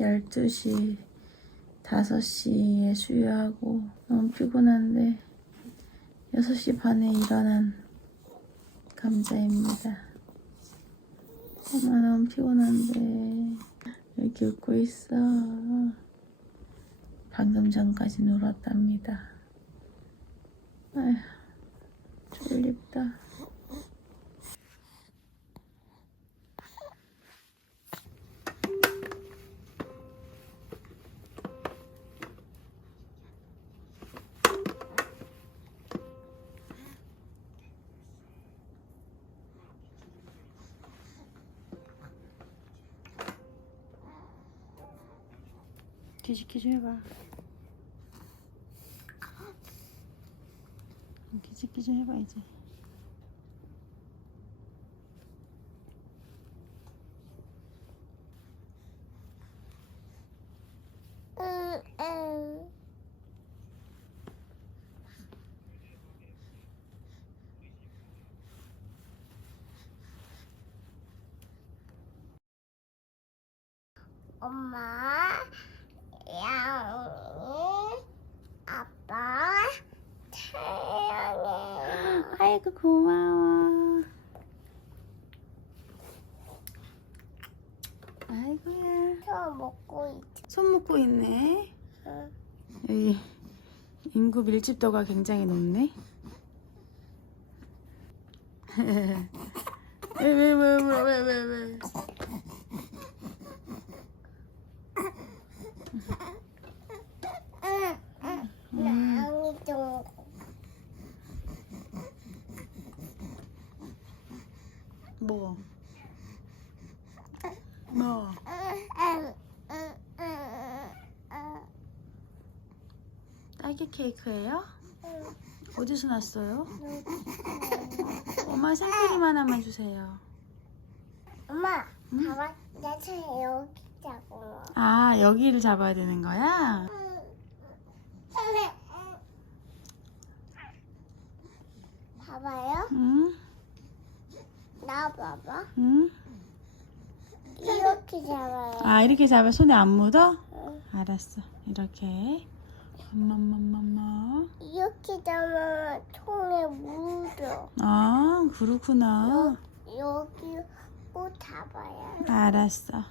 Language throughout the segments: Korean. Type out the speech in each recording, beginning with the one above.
12시, 5시에 수유하고 너무 피곤한데 6시 반에 일어난 감자입니다. 엄마 너무 피곤한데 왜 이렇게 웃고 있어? 방금 전까지 놀았답니다. 아휴, 졸립다. 뒤집기 좀 해봐. 뒤집기 좀 해봐 이제. 엄마, 양이, 아빠, 태양이. 아이고 고마워. 아이고야. 저 먹고 있. 손 묶고 있네. 응. 여기 인구 밀집도가 굉장히 높네. 왜 왜 왜 왜 왜 왜 왜? 양이 좀. 뭐? 뭐? 딸기 케이크예요? 어디서 났어요? 엄마 생크림 하나만 주세요. 엄마, 봐봐, 나차 여기 자고. 아 여기를 잡아야 되는 거야? 봐봐요. 응? 나 봐봐. 응? 이렇게 잡아요. 아 이렇게 잡아 손에 안 묻어? 응. 알았어 이렇게 엄마엄마엄마 이렇게 잡으면 통에 묻어. 아 그렇구나 여기 꼭 잡아야 해. 알았어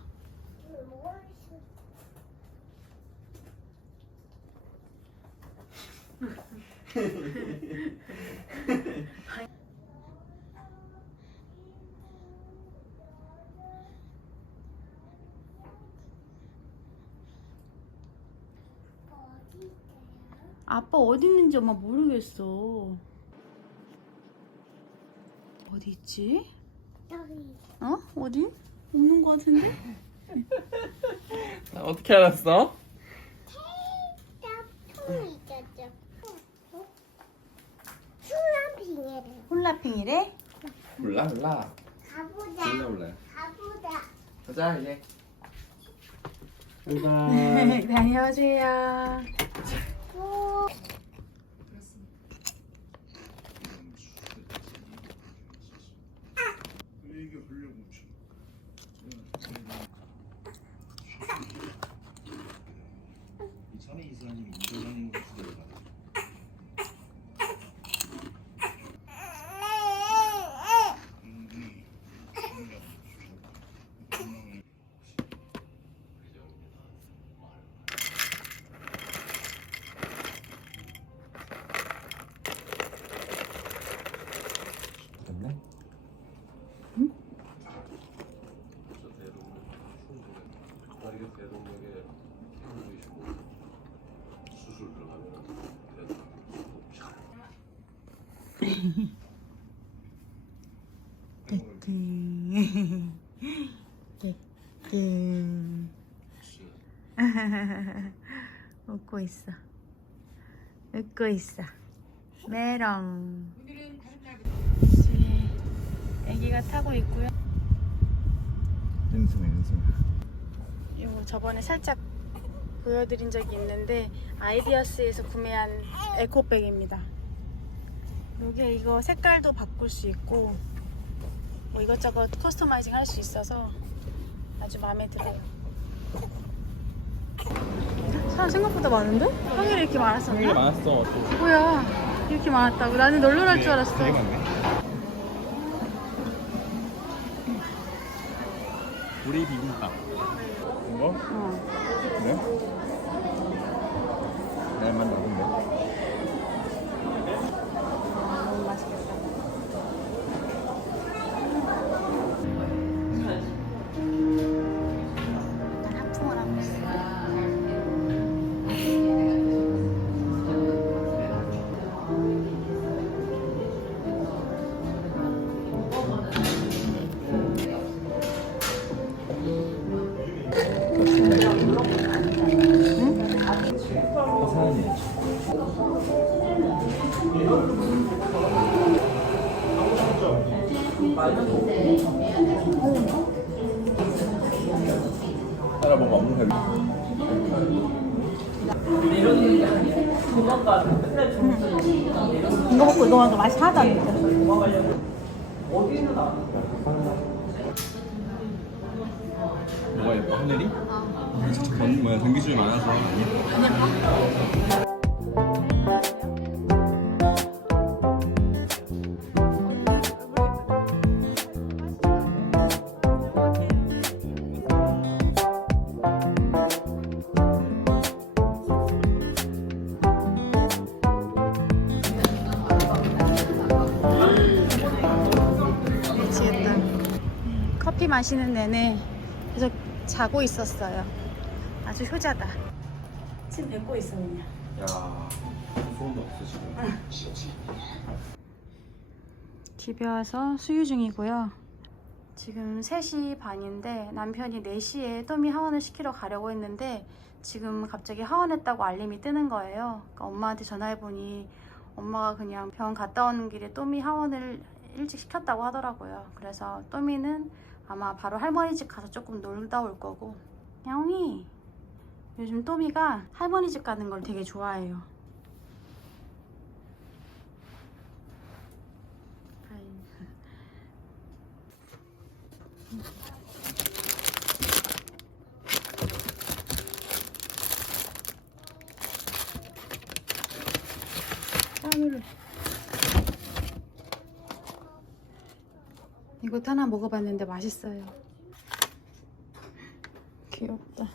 아빠 어디 있는지 엄마 모르겠어 어디 있지? 여기. 어? 어디? 없는 거 같은데? 어떻게 알았어? 통이 있었죠. 비닐에 홀라핑이래? 몰라 몰라 가보자. 몰라 몰라 가보자. 가자 이제 바이바이 다녀오세요 呜 깨끗 웃고 있어. 웃고 있어. 메롱. 애기가 타고 있고요. 연승아 연승아 이거 저번에 살짝 보여드린 적이 있는데 아이디어스에서 구매한 에코백입니다. 이게 이거 색깔도 바꿀 수 있고 뭐 이것저것 커스터마이징 할 수 있어서 아주 마음에 들어요. 사람 생각보다 많은데? 평일에 이렇게 많았었나? 생일 많았어. 또 뭐야 이렇게 많았다고 나는 널널 할줄 알았어 되게 많네. 우리 비빔밥. 이거? 어. 그래? 이거 먹으니까 맛이 하나도 안 느껴져 뭐가 예뻐? 하늘이? 전 뭐야 전기줄이 많아서 마시는 내내 계속 자고 있었어요. 아주 효자다. 침 뱉고 있어 그냥. 야 소음도 없어 지금 집에 와서 수유 중이고요. 지금 3시 반인데 남편이 4시에 또미 하원을 시키러 가려고 했는데 지금 갑자기 하원했다고 알림이 뜨는 거예요. 그러니까 엄마한테 전화해보니 엄마가 그냥 병원 갔다 오는 길에 또미 하원을 일찍 시켰다고 하더라고요. 그래서 또미는 아마 바로 할머니 집 가서 조금 놀다 올 거고 야옹이 요즘 또미가 할머니 집 가는 걸 되게 좋아해요. 아이. 까물을 이것도 하나 먹어봤는데 맛있어요. 귀엽다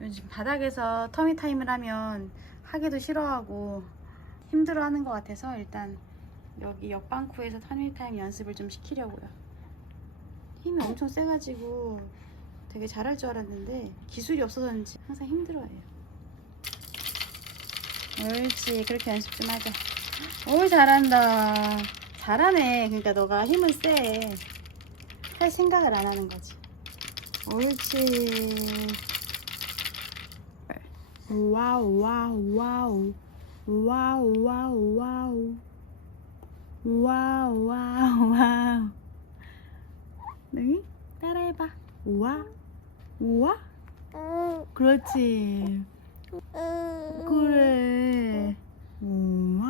음, 요즘 바닥에서 터미 타임을 하면 하기도 싫어하고 힘들어하는 것 같아서 일단 여기 옆방쿠에서 터미 타임 연습을 좀 시키려고요. 힘이 엄청 세가지고 되게 잘할 줄 알았는데 기술이 없어서인지 항상 힘들어해요. 옳지, 그렇게 연습 좀 하자. 오, 잘한다. 잘하네. 그러니까 너가 힘을 세. 할 생각을 안 하는 거지. 옳지. 와우 와우 와우. 와우 와우 와우. 와우 와우 와우. 응? 따라해봐. 우와 우와? 응, 그렇지. 응. 그래. 우와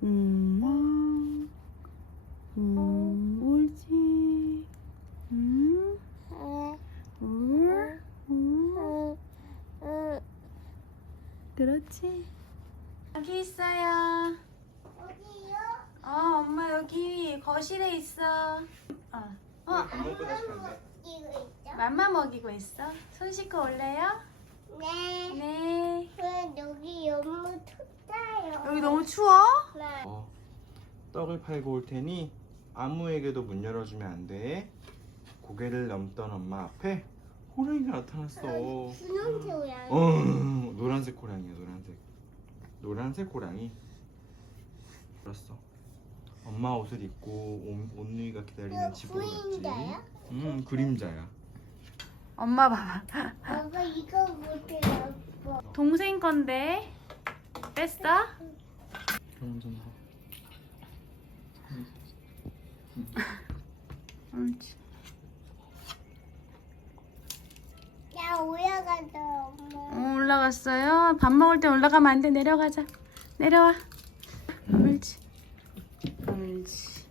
우와 음, 옳지 음, 응, 울, 울. 응, 응. 그렇지. 여기 있어요. 어디요? 어, 엄마 여기 거실에 있어. 어, 어, 이거 있죠? 맘마 먹이고 있어. 손 씻고 올래요? 네. 네. 그 여기 너무 춥다요. 여기 너무 추워? 네. 어, 떡을 팔고 올 테니 아무에게도 문 열어주면 안 돼. 고개를 넘던 엄마 앞에 호랑이가 나타났어. 분홍색 고양이. 어, 노란색 호랑이야, 노란색. 노란색 호랑이. 알았어. 엄마 옷을 입고 온, 온누이가 기다리는 집으로 갔지. 구인자야? 음, 그림자야. 엄마 봐봐. 아빠 이거 못해요. 동생 건데 뺐어? 경선 옳지. 야 올라가자 엄마. 어, 올라갔어요. 밥 먹을 때 올라가면 안 돼. 내려가자. 내려와. 옳지. 옳지.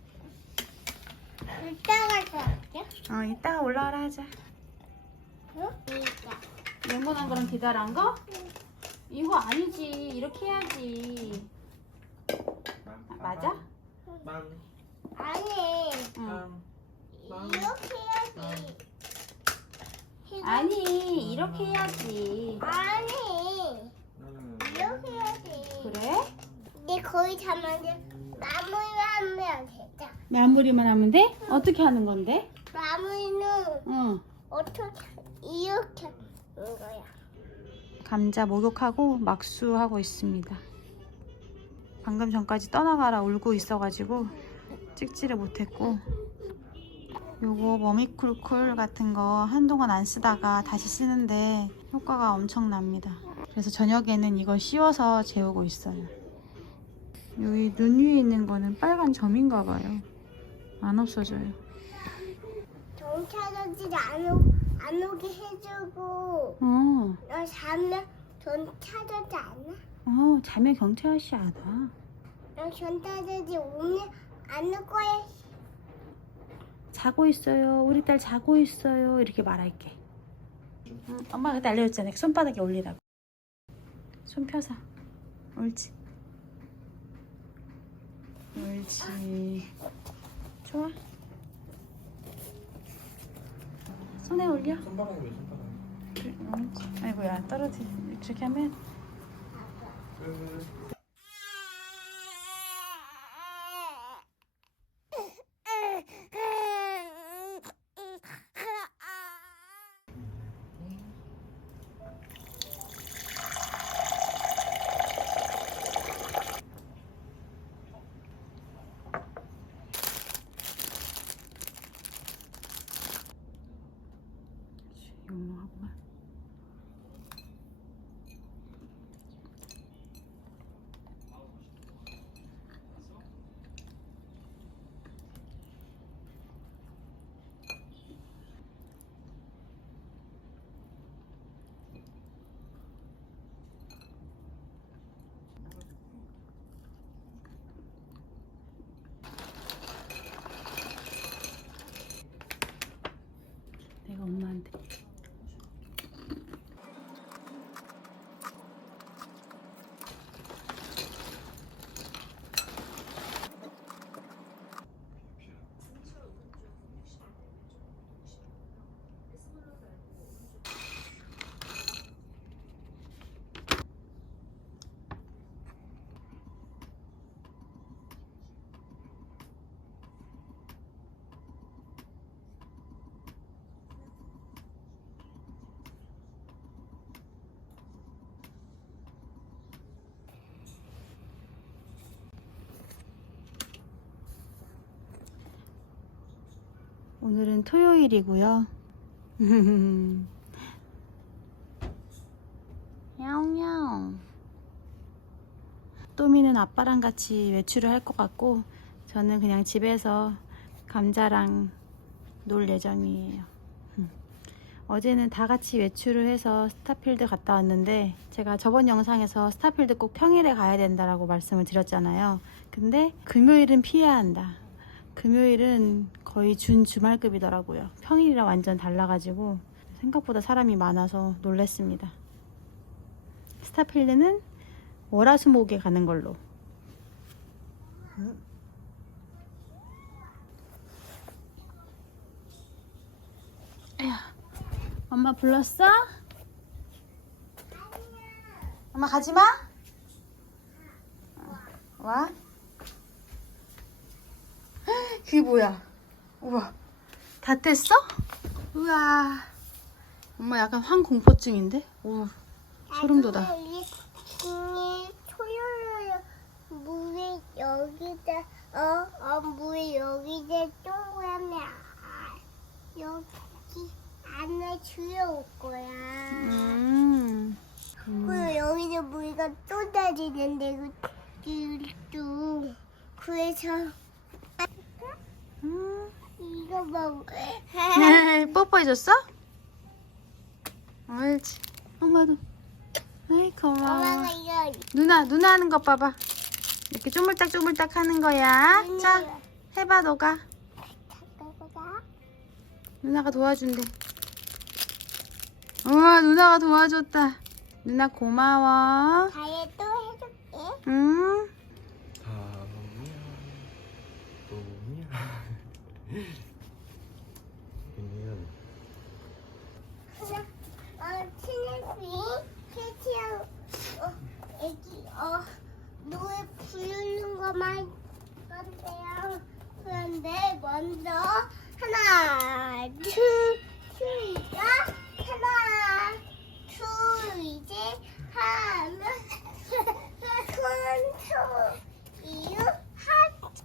이따가 갈게. 어, 이따가 올라가라 하자. 응? 이따. 네모난 거랑 기다란 거? 이거 아니지. 이렇게 해야지. 아, 맞아? 아니 응. 이렇게 해야지. 아니, 이렇게 해야지. 아니 이렇게 해야지. 그래? 내 거의 잡았는데 마무리만 하면 되자. 마무리만 하면 돼? 어떻게 하는 건데? 마무리는 응. 어떻게 이렇게 하는 거야. 감자 목욕하고 막수하고 있습니다. 방금 전까지 떠나가라 울고 있어가지고 찍지를 못했고 요거 머미쿨쿨 같은 거 한동안 안 쓰다가 다시 쓰는데 효과가 엄청납니다. 그래서 저녁에는 이거 씌워서 재우고 있어요. 여기 눈 위에 있는 거는 빨간 점인가 봐요. 안 없어져요. 경찰들이 안, 오, 안 오게 해주고 어, 너 자면 전 찾아지 않아? 어, 자매 경찰 아저씨 알아. 너 전타들이 오면 안 올 거야. 자고 있어요. 우리 딸 자고 있어요. 이렇게 말할게. 응, 엄마가 그때 알려줬잖아. 손바닥에 올리라고. 손 펴서. 옳지. 옳지. 좋아. 손에 올려. 손바닥에 왜 손바닥에? 그래, 옳지. 아이고야 떨어지. 이렇게 하면 용 오늘은 토요일이고요. 야옹야옹. 또미는 아빠랑 같이 외출을 할 것 같고 저는 그냥 집에서 감자랑 놀 예정이에요. 어제는 다 같이 외출을 해서 스타필드 갔다 왔는데 제가 저번 영상에서 스타필드 꼭 평일에 가야 된다라고 말씀을 드렸잖아요. 근데 금요일은 피해야 한다. 금요일은 거의 준 주말급이더라고요. 평일이랑 완전 달라가지고 생각보다 사람이 많아서 놀랬습니다. 스타필드는 월화수목에 가는 걸로. 엄마 불렀어? 엄마 가지 마. 와. 그게 뭐야? 우와. 다 뗐어? 우와. 엄마 약간 황공포증인데? 우와. 소름 돋아. 이 토요일 물이 여기다 어, 어 물이 여기다 동그라미 아, 여기 안에 들어올 거야. 음. 그리고 여기서 물가 쏟아지는데 그또 그래서 음. 이거 먹. 뽀뽀해줬어? 옳지. 엄마도. 아이 고마워. 엄마가 이거 누나 누나 하는 것 봐봐. 이렇게 쪼물딱 쪼물딱 하는 거야. 자 해봐 너가. 잠깐만. 누나가 도와준대. 우와 누나가 도와줬다. 누나 고마워. 다이에 또 해줄게. 응. 다음이야 또미야 윤희는 어, 티네비, 캐티야, 어, 애기, 어, 노래 것만 건데요. 그런데 먼저 하나, 둘, 둘이가 하나, 둘, 이제 하면 손, 소, 이유, 하자.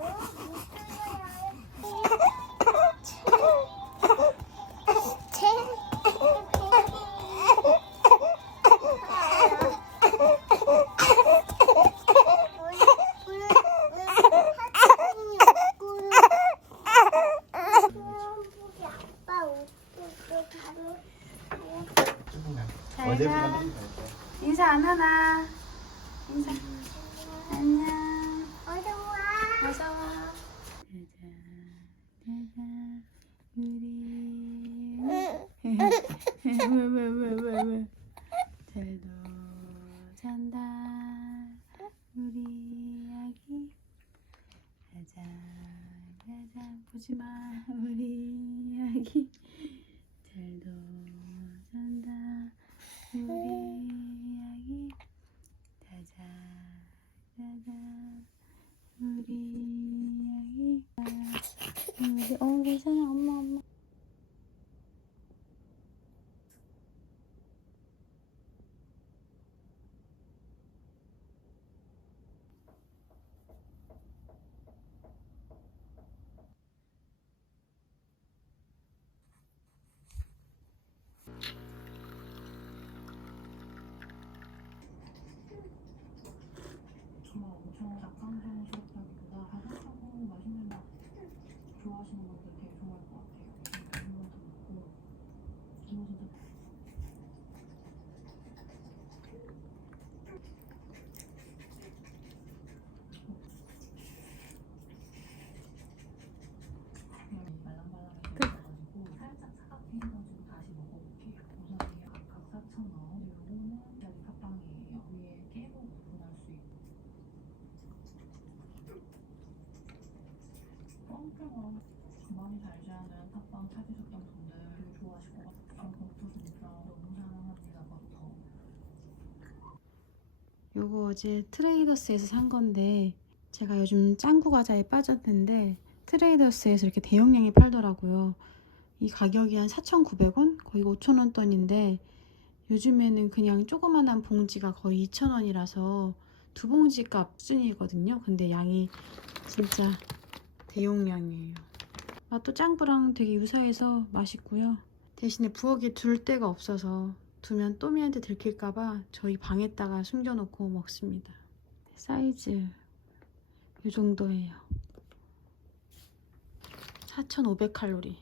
어, 잘 가. 인사 안 하나. 인사. 안녕. 어서 와. 어서 와. 짜잔, 짜잔, 우리. 왜왜왜 왜 왜? 잘도 잔다. 우리 아기. 짜잔 짜잔 보지 마 우리 아기. 잘도 잔다. 우리 팥빵 찾으셨던 분들 되게 좋아하실 것 같아요. 버터니까 너무 사랑합니다 버터. 요거 어제 트레이더스에서 산 건데 제가 요즘 짱구 과자에 빠졌는데 트레이더스에서 이렇게 대용량이 팔더라고요. 이 가격이 한 4,900원? 거의 5,000원 돈인데 요즘에는 그냥 조그만한 봉지가 거의 2,000원이라서 두 봉지 값 수준이거든요. 근데 양이 진짜 대용량이에요. 맛도 짱구랑 되게 유사해서 맛있고요. 대신에 부엌에 둘 데가 없어서 두면 또미한테 들킬까봐 저희 방에다가 숨겨놓고 먹습니다. 사이즈 이 정도예요. 4,500칼로리.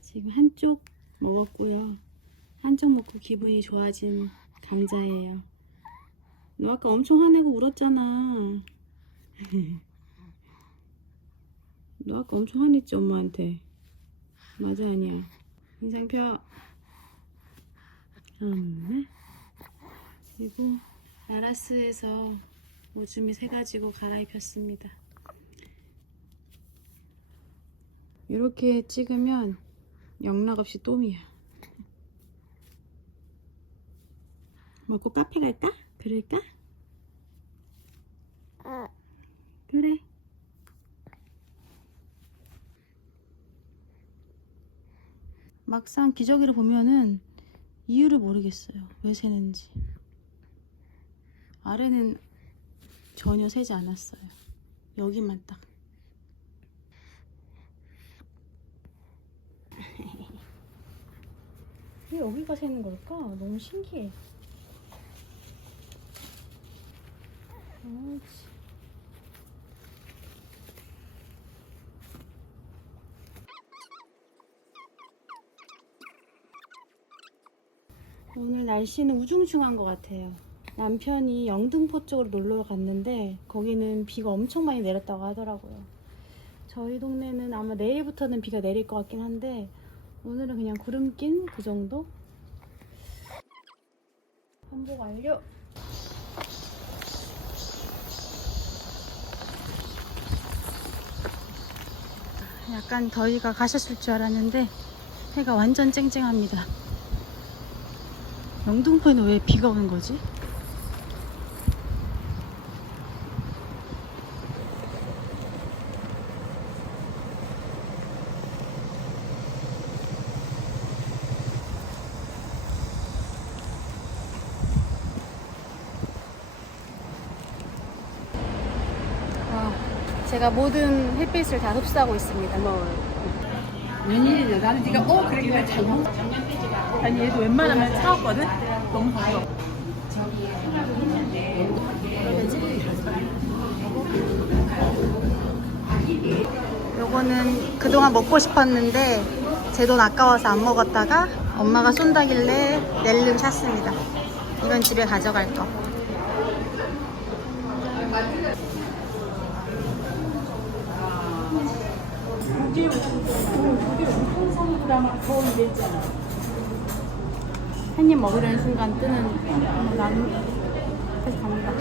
지금 한쪽 먹었고요. 한쪽 먹고 기분이 좋아진 감자예요. 너 아까 엄청 화내고 울었잖아. 너 아까 엄청 화냈지 엄마한테. 맞아 아니야. 인상 펴 엄마 그리고 라라스에서 오줌이 세 가지고 갈아입혔습니다. 이렇게 찍으면 영락없이 똥이야. 먹고 카페 갈까? 그럴까? 그래 막상 기저귀를 보면은 이유를 모르겠어요. 왜 새는지. 아래는 전혀 새지 않았어요. 여기만 딱. 왜 여기가 새는 걸까? 너무 신기해. 아, 오늘 날씨는 우중충한 것 같아요. 남편이 영등포 쪽으로 놀러 갔는데 거기는 비가 엄청 많이 내렸다고 하더라고요. 저희 동네는 아마 내일부터는 비가 내릴 것 같긴 한데 오늘은 그냥 구름 낀 그 정도? 환복 완료! 약간 더위가 가셨을 줄 알았는데 해가 완전 쨍쨍합니다. 영등포에는 왜 비가 오는 거지? 와, 제가 모든 햇빛을 다 흡수하고 있습니다. 웬일이냐 나는 네가 어 그러길래 잘 먹. 아니 얘도 웬만하면 차갑거든? 너무 더워. 요거는 그동안 먹고 싶었는데 제 돈 아까워서 안 먹었다가 엄마가 쏜다길래 낼름 샀습니다. 이건 집에 가져갈 거. 한 입 먹으려는 순간 뜨는 어, 나는 그래서 갑니다.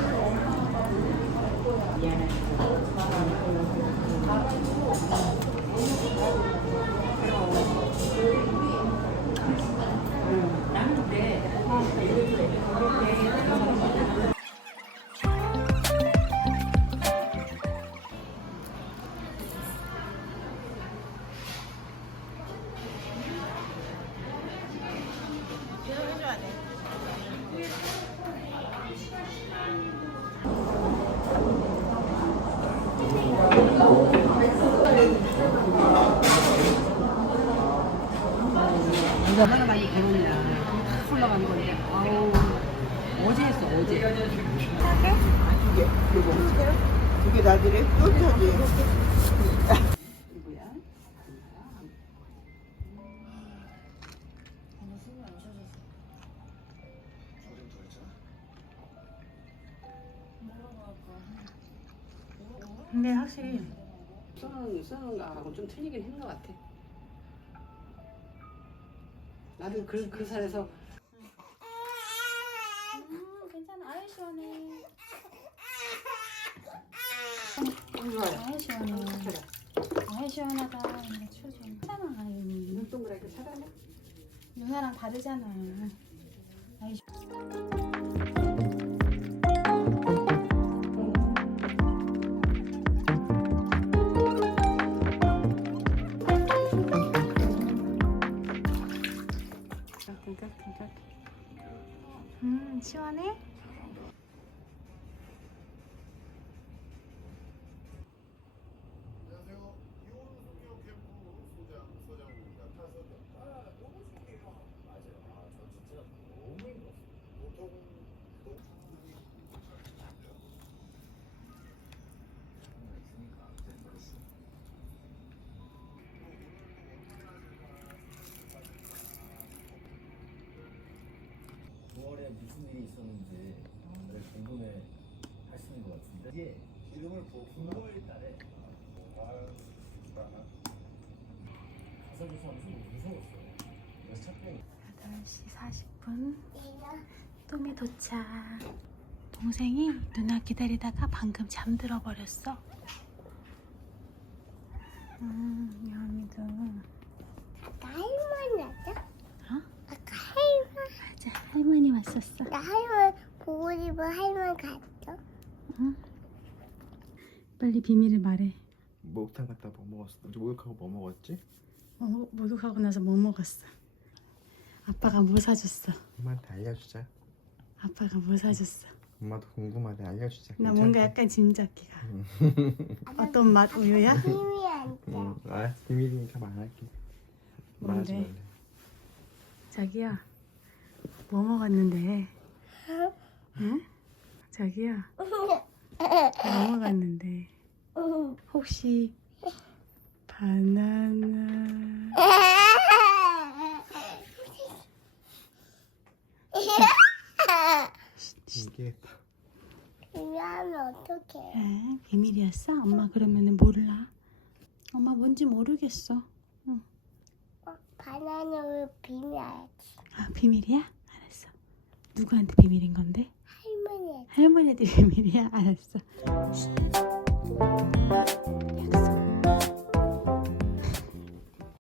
얼마나 많이 걸었냐. 확 올라가는 건데. 아우 어제 했어 어제. 이게 나들이 쫓아지. 누구야? 근데 확실히 쓰는 쓰는 거하고 좀 틀리긴 한 것 같아. 나도 그, 그 살에서 음, 괜찮아. 아이 시원해. 좋아요. 아이 시원해. 아이 시원하다. 근데 추워. 괜찮아. 아이. 눈동그랗게 살아나? 누나랑 다르잖아. 아이 시- 음, 무슨 일이 있었는지 궁금해 하시는 것 같은데 이게 이름을 금요일 달에 가사조사 하면서 무서웠어요 그래서 찾고 8시 40분. 또미 도착. 동생이 누나 기다리다가 방금 잠들어 버렸어. 음, 여미도. 아까 할머니 왔어? 어? 아까 할머니 맞아, 할머니 왔었어. 나 할머니 보고 싶어 할머니 갔어? 빨리 비밀을 말해. 목욕탕 갔다 뭐 먹었어? 우리 목욕하고 뭐 먹었지? 어, 목욕하고 나서 뭐 먹었어? 아빠가 뭐 사줬어? 엄마한테 알려주자. 아빠가 뭐 사줬어? 엄마도 궁금하대 알려주자. 나 뭔가 괜찮대? 약간 짐작기가. 어떤 맛 우유야? 힘이 안 돼. 응, 알았어. 비밀이니까 말할게. 말하지 뭔데? 말래. 자기야, 뭐 먹었는데? 응? 자기야, 뭐 먹었는데? 혹시 바나나? 힘이 하면 어떡해. 에? 비밀이었어? 엄마 그러면은 몰라. 엄마 뭔지 모르겠어. 어, 바나나를 비벼야지. 아 비밀이야? 누구한테 비밀인 건데? 할머니. 할머니한테 비밀이야? 알았어. 쉿.